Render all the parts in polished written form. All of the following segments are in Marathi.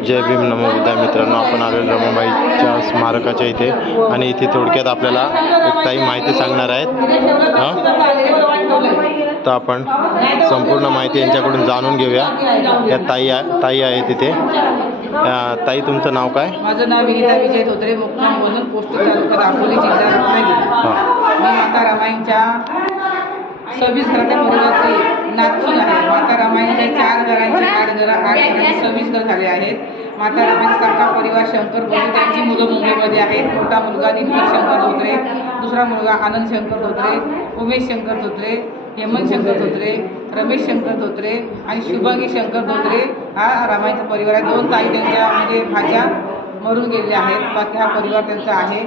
जय भीम नमो बुद्धाय मित्रांनो, आपण आलेलो रमाबाईच्या स्मारकाच्या इथे आणि इथे थोडक्यात आपल्याला एक ताई माहिती सांगणार आहेत। तर आपण संपूर्ण माहिती यांच्याकडून जाणून घेऊया। या ताई आहे तिथे। ताई, तुमचं नाव काय? माझं नाव विनीता विजय धोत्रे, मुक्काम वनन पोस्ट तालुका दापोली, जिल्हा रत्नागिरी। मी माता रमाईंच्या 26 घराच्या परिवाराची नातसून आहे। माता रमाईंच्या 4 घरांची 8 घरांची 26 घर झाले आहेत। माता रमाईंचा सख्खा परिवार शंकर बोलू, त्यांची मुलं मुंबईमध्ये आहेत। मोठा मुलगा दिनकर शंकर धोत्रे, दुसरा मुलगा आनंद शंकर धोत्रे, उमेश शंकर धोत्रे, हेमंत शंकर धोत्रे, रमेश शंकर धोत्रे आणि शुभांगी शंकर धोत्रे हा रमाईंचा परिवार आहे। 2 ताई त्यांच्या म्हणजे भाज्या मरून गेलेल्या आहेत, बाकी हा परिवार त्यांचा आहे।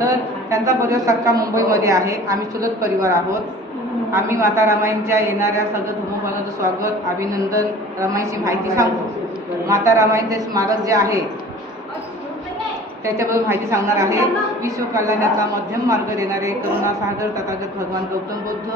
तर त्यांचा परिवार सख्खा मुंबईमध्ये आहे। आम्ही चुलत परिवार आहोत। आम्ही माता रमाईंच्या येणाऱ्या सगळं धर्मपालाचं स्वागत, अभिनंदन, रमाईची माहिती सांगतो। माता रमाईंचे स्मारक जे आहे त्याच्याबद्दल माहिती सांगणार आहे। विश्व कल्याणाचा मध्यम मार्ग देणारे करुणासागर तथागत भगवान गौतम बुद्ध,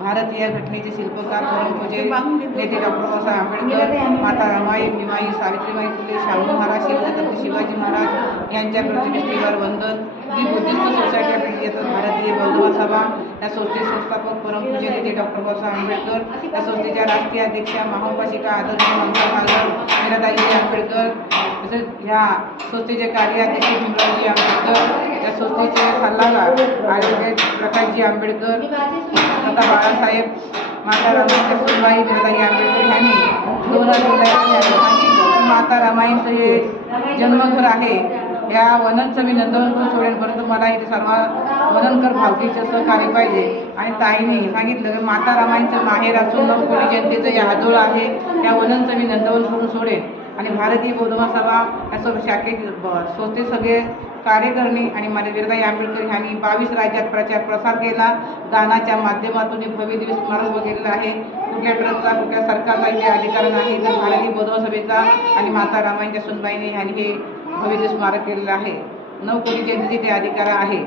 भारतीय घटनेचे शिल्पकार परमपूज्य नेते डॉक्टर बाबासाहेब आंबेडकर, माता रमाई, भीमाई, सावित्रीबाई फुले, शाहू महाराज, छत्रपती शिवाजी महाराज यांच्या प्रतिष्ठेवर वंदन। ही बुद्धिस्ट सोसायटी भारतीय बौद्ध सभा या संस्थेचे संस्थापक परमपूज्य नेते डॉक्टर बाबासाहेब आंबेडकर, या संस्थेच्या राष्ट्रीय अध्यक्षा महाउपासिका आदरणीय ममता भागवत, मीराताई आंबेडकर, तसेच ह्या संस्थेचे कार्याध्यक्ष भीमरावजी आंबेडकर, या संस्थेचे सल्लागार ॲडव्होकेट प्रकाशजी आंबेडकर, तथा बाळासाहेब, माता रमाईंच्या सुनबाई मीराताई आंबेडकर यांनी 2000 सांगितलं। माता रमाईंचं हे जन्मघर आहे। या वननचं मी नंदवनकडून सोडेल, परंतु मला इथे सर्व वननकर भावकीचं सहकार्य पाहिजे। आणि ताईने सांगितलं की माता रमाईंचं माहेर असून 9 कोटी जनतेचं हे आजोळ आहे। त्या वननचं मी नंदवनकडून सोडेल आणि भारतीय बौद्ध सभा या सर्व शाखेचे संस्थे सगळे कार्यकर्णी आणि माझ्या मीराताई आंबेडकर यांनी 22 राज्यात प्रचार प्रसार केला। दानाच्या माध्यमातून भव्य दिवस स्मारक केलेलं आहे। कुठल्या ट्रस्टचा कुठल्या सरकारचा इथे अधिकार नाही, तर भारतीय बौद्ध सभेचा आणि माता रमाईंच्या सुनबाईने यांनी हे भव्य दिवस स्मारक केलेलं आहे। 9 कोटी जनतेचे ते अधिकार आहे।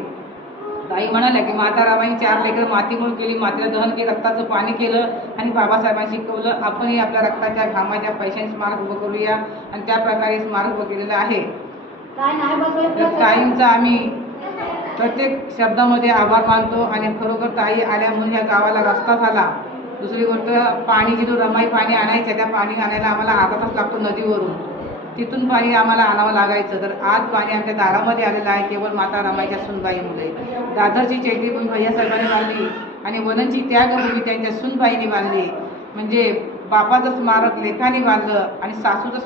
ताई म्हणाल्या की माता रमाई 4 लेकरं मातीमोल केली, मातीला दहन केलं, रक्ताचं पाणी केलं आणि बाबासाहेबांनी शिकवलं। आपणही आपल्या रक्ताच्या घामाच्या पैशांनी स्मारक उभं करूया आणि त्या प्रकारे स्मारक उभं केलेलं आहे। ताईंचा आम्ही प्रत्येक शब्दामध्ये आभार मानतो आणि खरोखर ताई आल्या म्हणून या गावाला रस्ता झाला। दुसरी गोष्ट, पाणी जिथून रमाई पाणी आणायचं, त्या पाणी आणायला आम्हाला अर्धा तास लागतो नदीवरून, तिथून पाणी आम्हाला आणावं लागायचं। तर आज पाणी आमच्या दारामध्ये आलेलं आहे, केवळ माता रमाईच्या सुनबाईमुळे। दादरची चैत्यभूमी भैयासाहेबांनी बांधली आणि वननची त्यागभूमी त्यांच्या सुनबाईंनी बांधली। म्हणजे बापाचं स्मारक लेखाने बांधलं आणि सासूचं